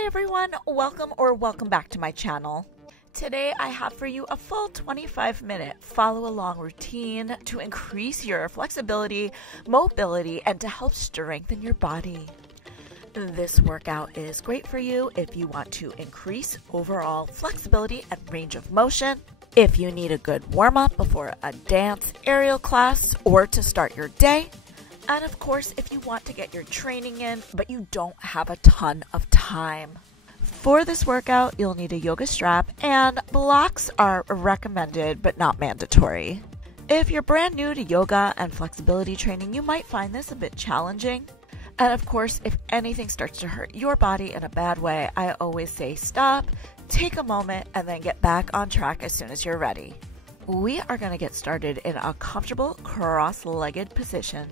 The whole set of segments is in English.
Hi everyone, welcome back to my channel. Today I have for you a full 25-minute follow along routine to increase your flexibility, mobility, and to help strengthen your body. This workout is great for you if you want to increase overall flexibility and range of motion, if you need a good warm-up before a dance, aerial class, or to start your day, and of course, if you want to get your training in, but you don't have a ton of time. For this workout, you'll need a yoga strap, and blocks are recommended but not mandatory. If you're brand new to yoga and flexibility training, you might find this a bit challenging. And of course, if anything starts to hurt your body in a bad way, I always say stop, take a moment, and then get back on track as soon as you're ready. We are going to get started in a comfortable cross-legged position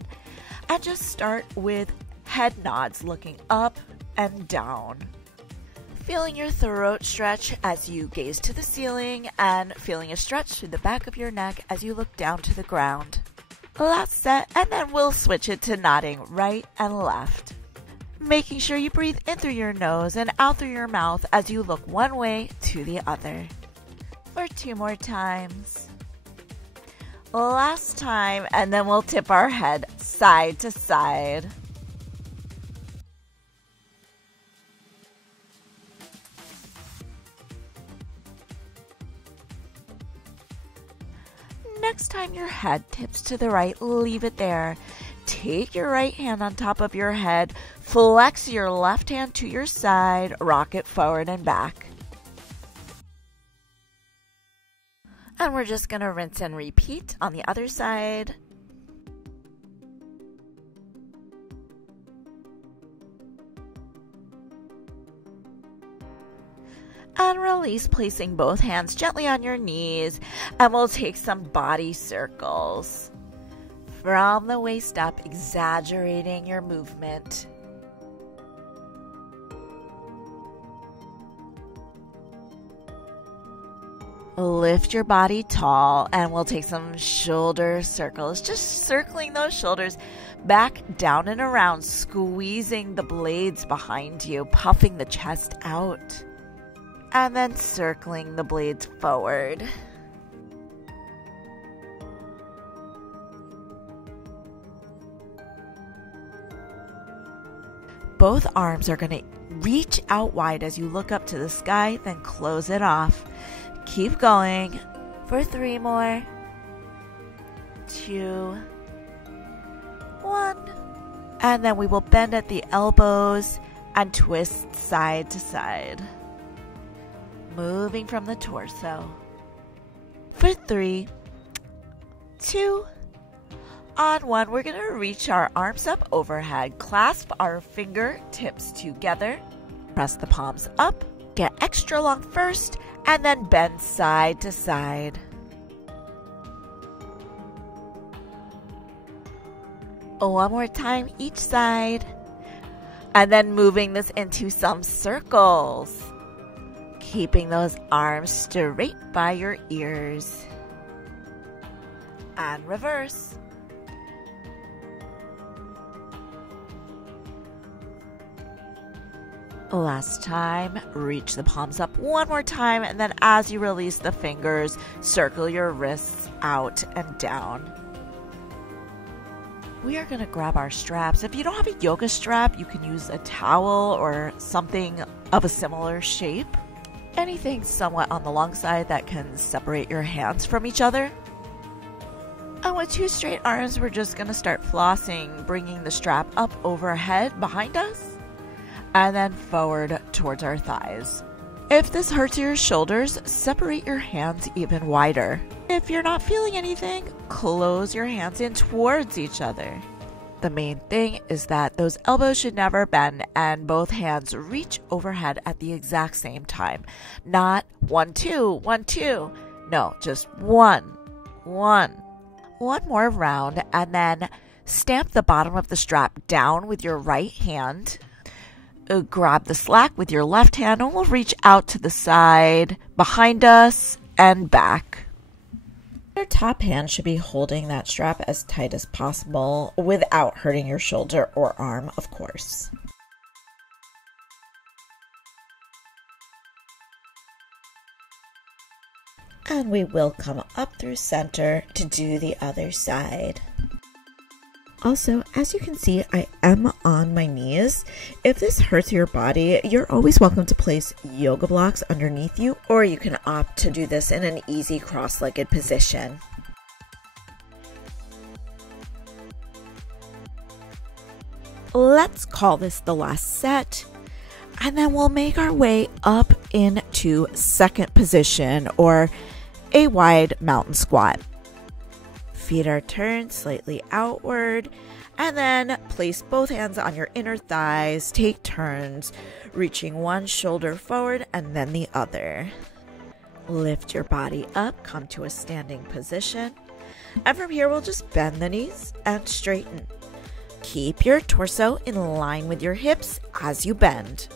and just start with head nods looking up and down. Feeling your throat stretch as you gaze to the ceiling and feeling a stretch through the back of your neck as you look down to the ground. Last set, and then we'll switch it to nodding right and left. Making sure you breathe in through your nose and out through your mouth as you look one way to the other. For 2 more times. Last time, and then we'll tip our head side to side. Next time your head tips to the right, leave it there. Take your right hand on top of your head, flex your left hand to your side, rock it forward and back. And we're just going to rinse and repeat on the other side. And release, placing both hands gently on your knees, and we'll take some body circles. From the waist up, exaggerating your movement. Lift your body tall, and we'll take some shoulder circles, just circling those shoulders back, down, and around, squeezing the blades behind you, puffing the chest out, and then circling the blades forward. Both arms are going to reach out wide as you look up to the sky, then close it off. Keep going for 3 more. 2, 1. And then we will bend at the elbows and twist side to side. Moving from the torso. For 3, 2, on 1, we're going to reach our arms up overhead. Clasp our fingertips together. Press the palms up. Get extra long first, and then bend side to side. One more time each side. And then moving this into some circles. Keeping those arms straight by your ears. And reverse. Last time, reach the palms up one more time, and then as you release the fingers, circle your wrists out and down. We are going to grab our straps. If you don't have a yoga strap, you can use a towel or something of a similar shape. Anything somewhat on the long side that can separate your hands from each other. And with 2 straight arms, we're just going to start flossing, bringing the strap up overhead behind us, and then forward towards our thighs. If this hurts your shoulders, separate your hands even wider. If you're not feeling anything, close your hands in towards each other. The main thing is that those elbows should never bend and both hands reach overhead at the exact same time. Not 1, 2, 1, 2. No, just 1, 1. One more round, and then stamp the bottom of the strap down with your right hand. Grab the slack with your left hand, and we'll reach out to the side, behind us, and back. Your top hand should be holding that strap as tight as possible without hurting your shoulder or arm, of course. And we will come up through center to do the other side. Also, as you can see, I am on my knees. If this hurts your body, you're always welcome to place yoga blocks underneath you, or you can opt to do this in an easy cross-legged position. Let's call this the last set. And then we'll make our way up into second position, or a wide mountain squat. Feet are turned slightly outward, and then place both hands on your inner thighs. Take turns, reaching one shoulder forward and then the other. Lift your body up, come to a standing position. And from here, we'll just bend the knees and straighten. Keep your torso in line with your hips as you bend.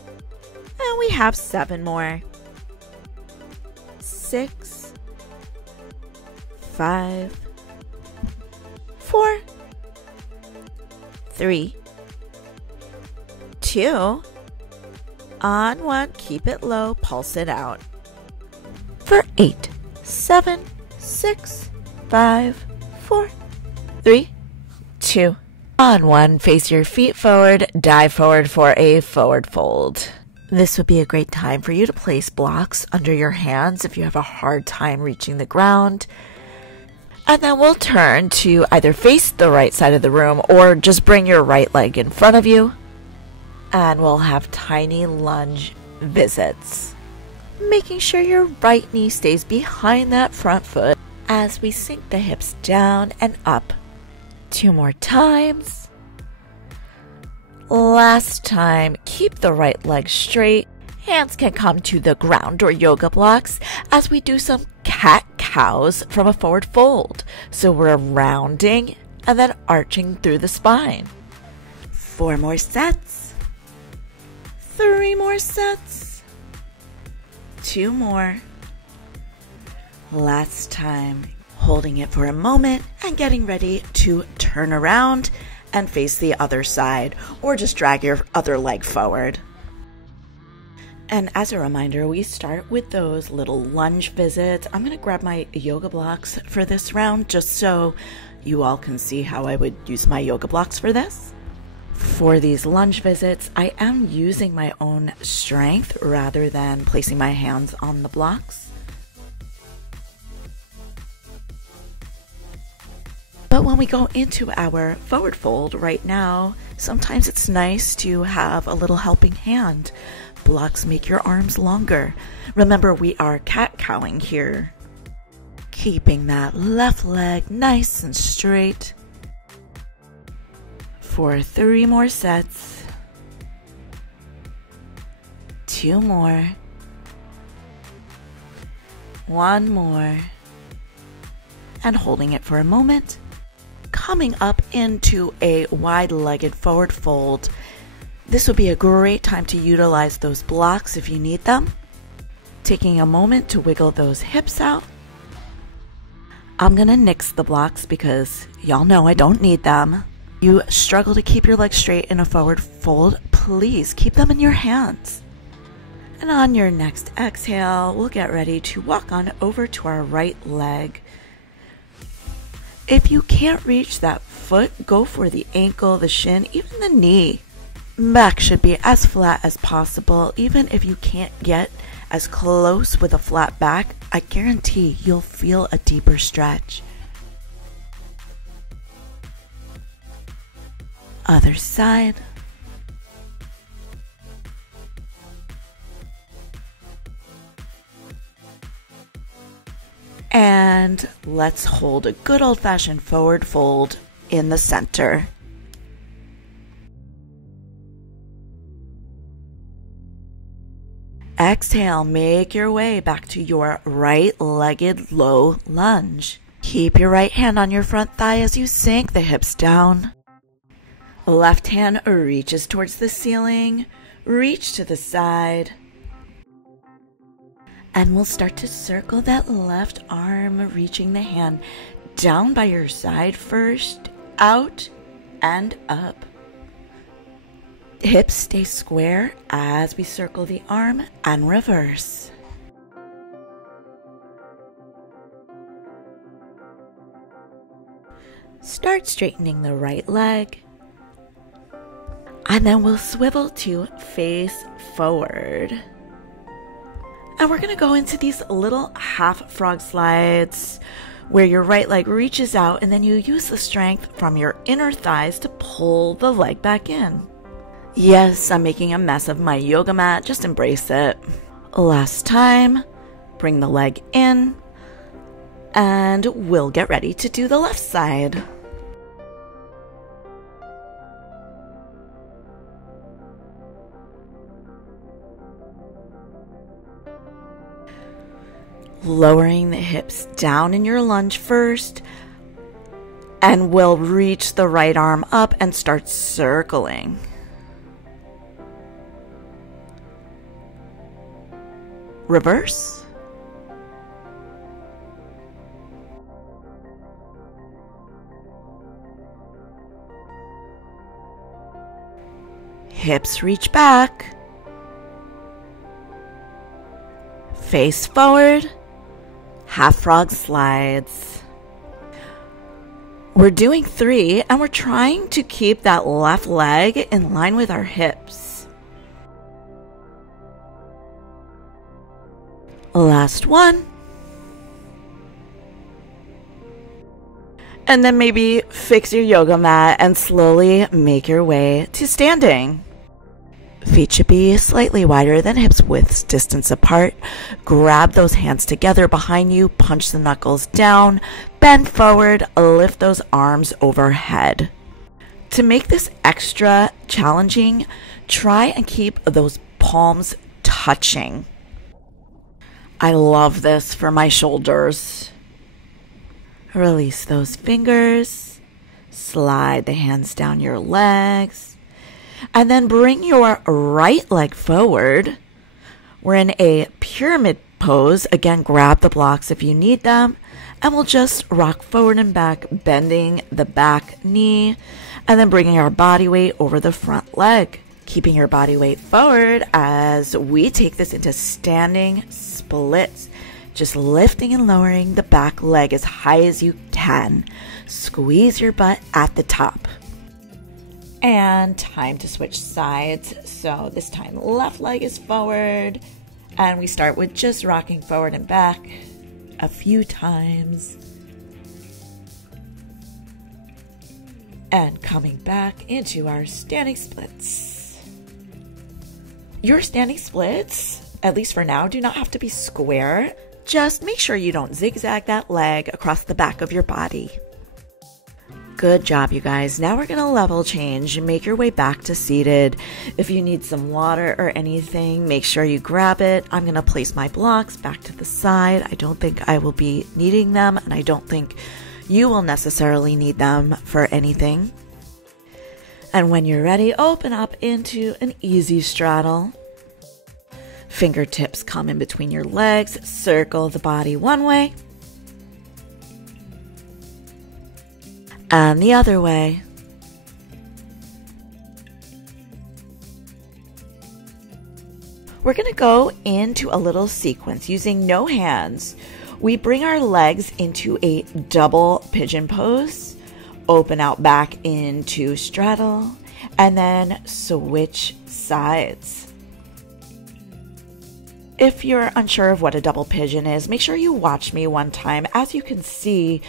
And we have 7 more. 6, 5, 4, 3, 2, on 1, keep it low, pulse it out. For 8, 7, 6, 5, 4, 3, 2, on 1, face your feet forward, dive forward for a forward fold. This would be a great time for you to place blocks under your hands if you have a hard time reaching the ground. And then we'll turn to either face the right side of the room or just bring your right leg in front of you. And we'll have tiny lunge visits, making sure your right knee stays behind that front foot as we sink the hips down and up. 2 more times. Last time, keep the right leg straight. Hands can come to the ground or yoga blocks as we do some cat-cows from a forward fold. So we're rounding and then arching through the spine. 4 more sets. 3 more sets. 2 more. Last time, holding it for a moment and getting ready to turn around and face the other side, or just drag your other leg forward. And as a reminder, we start with those little lunge visits. I'm going to grab my yoga blocks for this round just so you all can see how I would use my yoga blocks for this. For these lunge visits, I am using my own strength rather than placing my hands on the blocks. But when we go into our forward fold right now, sometimes it's nice to have a little helping hand. Blocks make your arms longer. Remember, we are cat-cowing here. Keeping that left leg nice and straight. For 3 more sets. 2 more. 1 more. And holding it for a moment. Coming up into a wide-legged forward fold. This would be a great time to utilize those blocks if you need them. Taking a moment to wiggle those hips out. I'm gonna nix the blocks because y'all know I don't need them. You struggle to keep your legs straight in a forward fold, please keep them in your hands. And on your next exhale, we'll get ready to walk on over to our right leg. If you can't reach that foot, go for the ankle, the shin, even the knee. Back should be as flat as possible. Even if you can't get as close with a flat back, I guarantee you'll feel a deeper stretch. Other side. And let's hold a good old-fashioned forward fold in the center. Exhale, make your way back to your right-legged low lunge. Keep your right hand on your front thigh as you sink the hips down. Left hand reaches towards the ceiling, reach to the side. And we'll start to circle that left arm, reaching the hand down by your side first, out and up. Hips stay square as we circle the arm and reverse. Start straightening the right leg. And then we'll swivel to face forward. And we're going to go into these little half frog slides where your right leg reaches out and then you use the strength from your inner thighs to pull the leg back in. Yes, I'm making a mess of my yoga mat. Just embrace it. Last time, bring the leg in and we'll get ready to do the left side. Lowering the hips down in your lunge first, and we'll reach the right arm up and start circling. Reverse. Hips reach back. Face forward. Half frog slides. We're doing 3 and we're trying to keep that left leg in line with our hips. Last one. And then maybe fix your yoga mat and slowly make your way to standing. Feet should be slightly wider than hips, width distance apart. Grab those hands together behind you, punch the knuckles down, bend forward, lift those arms overhead. To make this extra challenging, try and keep those palms touching. I love this for my shoulders. Release those fingers, slide the hands down your legs. And then bring your right leg forward. We're in a pyramid pose. Again, grab the blocks if you need them. And we'll just rock forward and back, bending the back knee. And then bringing our body weight over the front leg. Keeping your body weight forward as we take this into standing splits. Just lifting and lowering the back leg as high as you can. Squeeze your butt at the top. And time to switch sides. So this time left leg is forward. And we start with just rocking forward and back a few times. And coming back into our standing splits. Your standing splits, at least for now, do not have to be square. Just make sure you don't zigzag that leg across the back of your body. Good job, you guys. Now we're going to level change and make your way back to seated. If you need some water or anything, make sure you grab it. I'm going to place my blocks back to the side. I don't think I will be needing them, and I don't think you will necessarily need them for anything. And when you're ready, open up into an easy straddle. Fingertips come in between your legs. Circle the body one way. And the other way. We're going to go into a little sequence using no hands. We bring our legs into a double pigeon pose, open out back into straddle, and then switch sides. If you're unsure of what a double pigeon is, make sure you watch me one time. As you can see,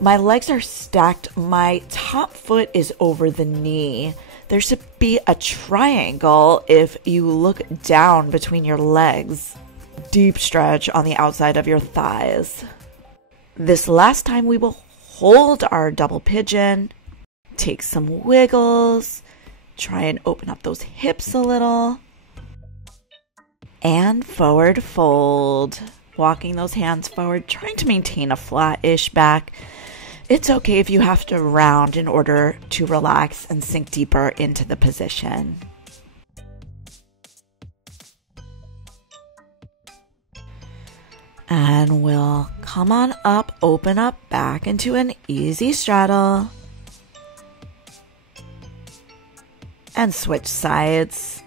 my legs are stacked. My top foot is over the knee. There should be a triangle if you look down between your legs. Deep stretch on the outside of your thighs. This last time we will hold our double pigeon. Take some wiggles. Try and open up those hips a little. And forward fold. Walking those hands forward, trying to maintain a flat-ish back. It's okay if you have to round in order to relax and sink deeper into the position. And we'll come on up, open up back into an easy straddle. And switch sides.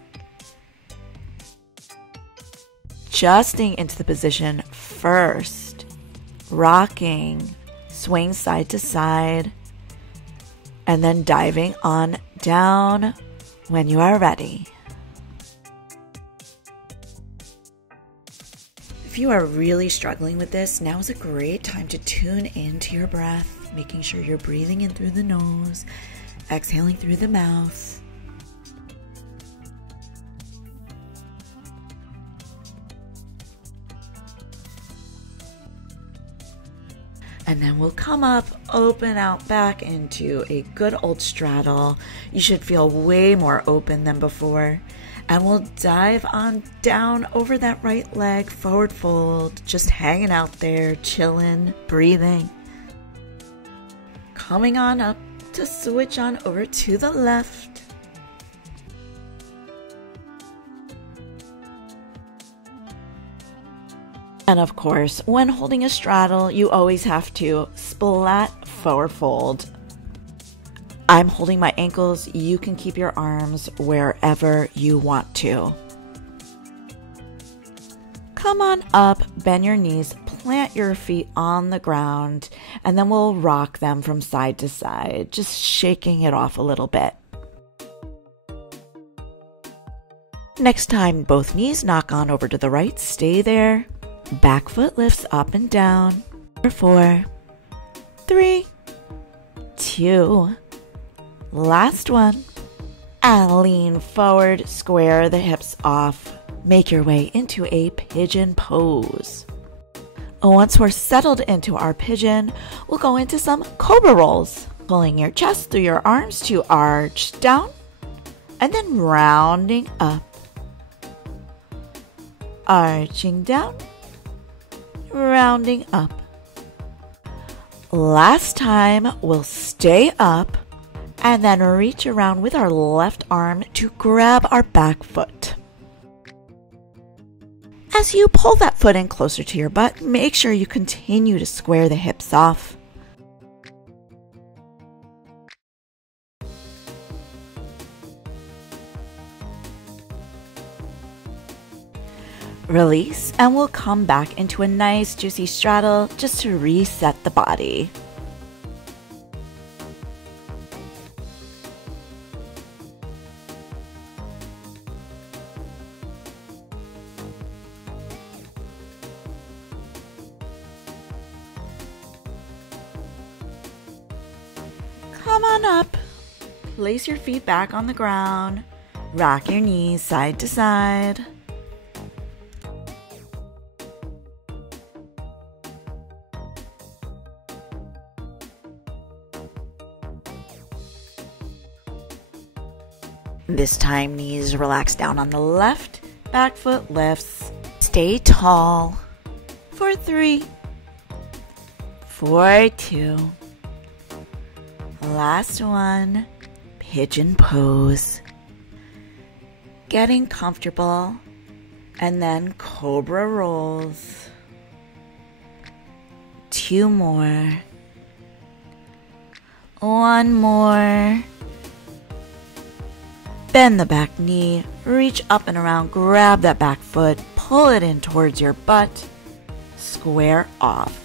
Adjusting into the position first. Rocking. Swing side to side. and then diving on down when you are ready. If you are really struggling with this, now is a great time to tune into your breath, making sure you're breathing in through the nose, exhaling through the mouth. And then we'll come up, open out back into a good old straddle. You should feel way more open than before. And we'll dive on down over that right leg, forward fold, just hanging out there, chilling, breathing. Coming on up to switch on over to the left. And of course, when holding a straddle, you always have to splat forward fold. I'm holding my ankles. You can keep your arms wherever you want to. Come on up, bend your knees, plant your feet on the ground, and then we'll rock them from side to side, just shaking it off a little bit. Next time, both knees knock on over to the right, stay there. Back foot lifts up and down. 4, 3, 2, last one. And lean forward, square the hips off. Make your way into a pigeon pose. Once we're settled into our pigeon, we'll go into some cobra rolls. Pulling your chest through your arms to arch down, and then rounding up. Arching down. Rounding up. Last time, we'll stay up and then reach around with our left arm to grab our back foot. As you pull that foot in closer to your butt, make sure you continue to square the hips off. Release, and we'll come back into a nice juicy straddle just to reset the body. Come on up. Place your feet back on the ground. Rock your knees side to side. This time, knees relax down on the left, back foot lifts. Stay tall. For 3, for 2. Last one, pigeon pose. Getting comfortable, and then cobra rolls. 2 more. 1 more. Bend the back knee, reach up and around, grab that back foot, pull it in towards your butt, square off.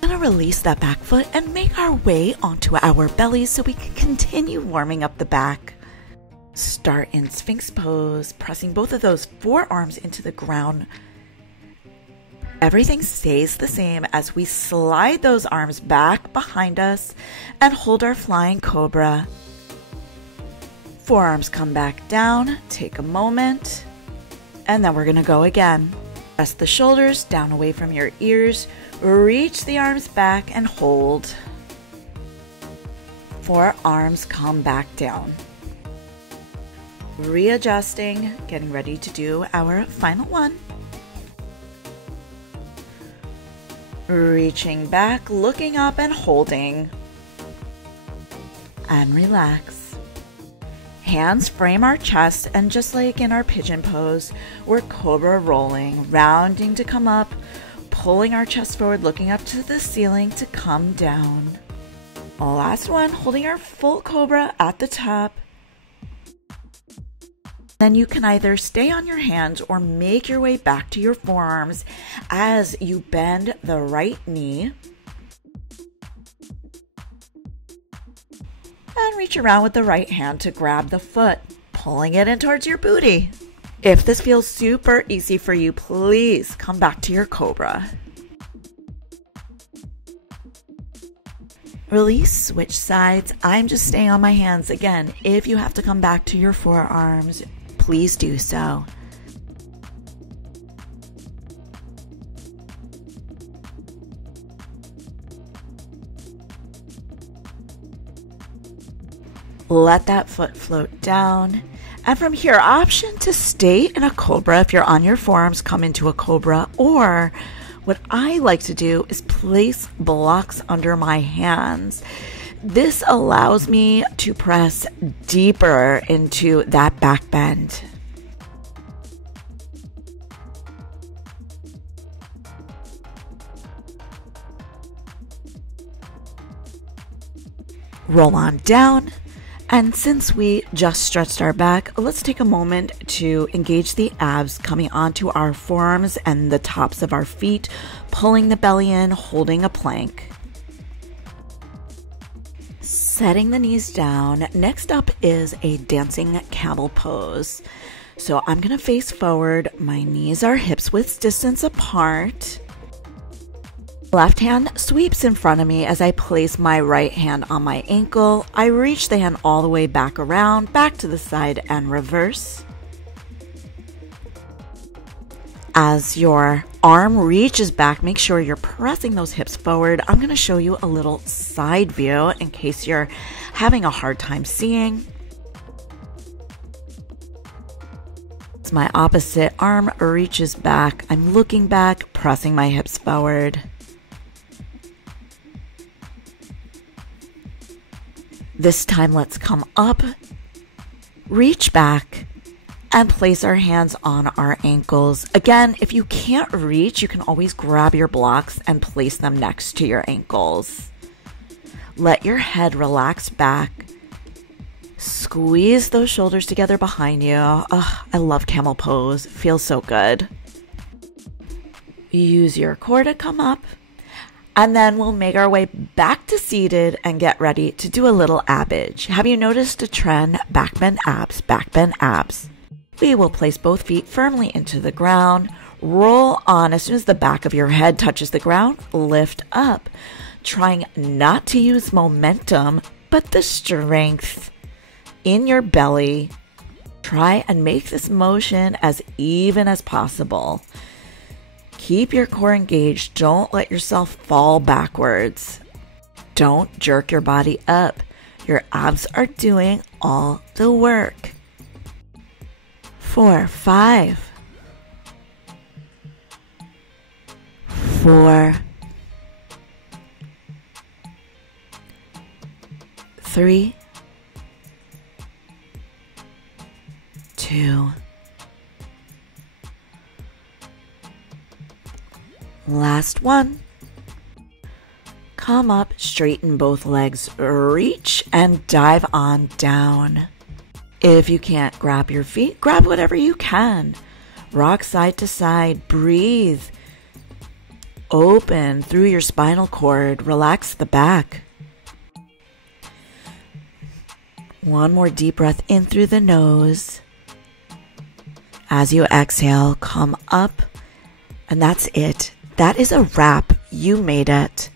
We're gonna release that back foot and make our way onto our bellies so we can continue warming up the back. Start in Sphinx pose, pressing both of those forearms into the ground. Everything stays the same as we slide those arms back behind us and hold our flying cobra. Forearms come back down, take a moment, and then we're gonna go again. Press the shoulders down away from your ears, reach the arms back and hold. Forearms come back down. Readjusting, getting ready to do our final one. Reaching back, looking up and holding. And relax. Hands frame our chest, and just like in our pigeon pose, we're cobra rolling, rounding to come up, pulling our chest forward, looking up to the ceiling to come down. Last one, holding our full cobra at the top, Then you can either stay on your hands or make your way back to your forearms as you bend the right knee and reach around with the right hand to grab the foot, pulling it in towards your booty. If this feels super easy for you, please come back to your cobra. Release, switch sides. I'm just staying on my hands. Again, if you have to come back to your forearms, please do so. Let that foot float down. And from here, option to stay in a cobra. If you're on your forearms, come into a cobra. Or what I like to do is place blocks under my hands. This allows me to press deeper into that back bend. Roll on down. And since we just stretched our back, let's take a moment to engage the abs coming onto our forearms and the tops of our feet, pulling the belly in, holding a plank. Setting the knees down. Next up is a dancing camel pose. So I'm going to face forward. My knees are hips width distance apart. Left hand sweeps in front of me as I place my right hand on my ankle. I reach the hand all the way back around, back to the side and reverse. As your arm reaches back, make sure you're pressing those hips forward. I'm going to show you a little side view in case you're having a hard time seeing. As my opposite arm reaches back, I'm looking back, pressing my hips forward. This time, let's come up, reach back, and place our hands on our ankles. Again, if you can't reach, you can always grab your blocks and place them next to your ankles. Let your head relax back. Squeeze those shoulders together behind you. Oh, I love camel pose. Feels so good. Use your core to come up. And then we'll make our way back to seated and get ready to do a little abage. Have you noticed a trend? Back bend abs, back bend abs. We will place both feet firmly into the ground. Roll on as soon as the back of your head touches the ground. Lift up, trying not to use momentum, but the strength in your belly. Try and make this motion as even as possible. Keep your core engaged. Don't let yourself fall backwards. Don't jerk your body up. Your abs are doing all the work. 4, 5, 4, 3, 2, last one. Come up, straighten both legs, reach and dive on down. If you can't grab your feet, grab whatever you can. Rock side to side, breathe. Open through your spinal cord, relax the back. One more deep breath in through the nose. As you exhale, come up, and that's it. That is a wrap. You made it.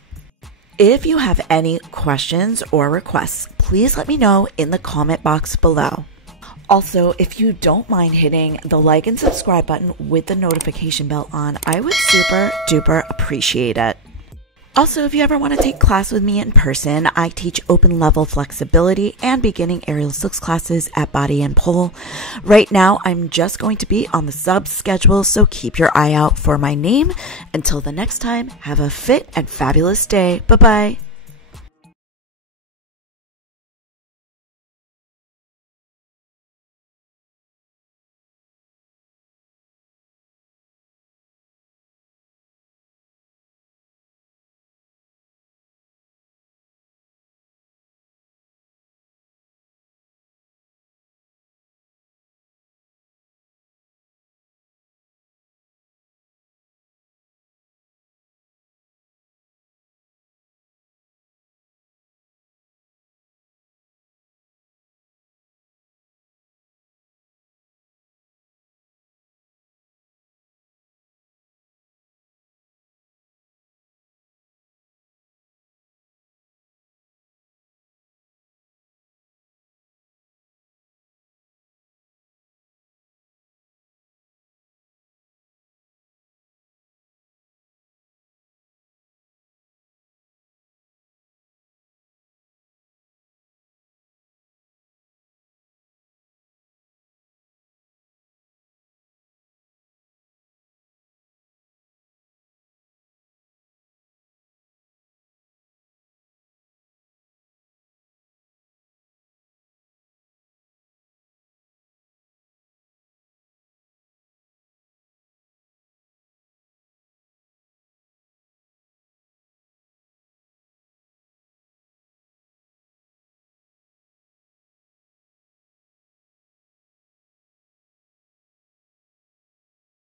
If you have any questions or requests, please let me know in the comment box below. Also, if you don't mind hitting the like and subscribe button with the notification bell on, I would super duper appreciate it. Also, if you ever want to take class with me in person, I teach open level flexibility and beginning aerial silks classes at Body and Pole. Right now, I'm just going to be on the sub schedule, so keep your eye out for my name. Until the next time, have a fit and fabulous day. Bye-bye.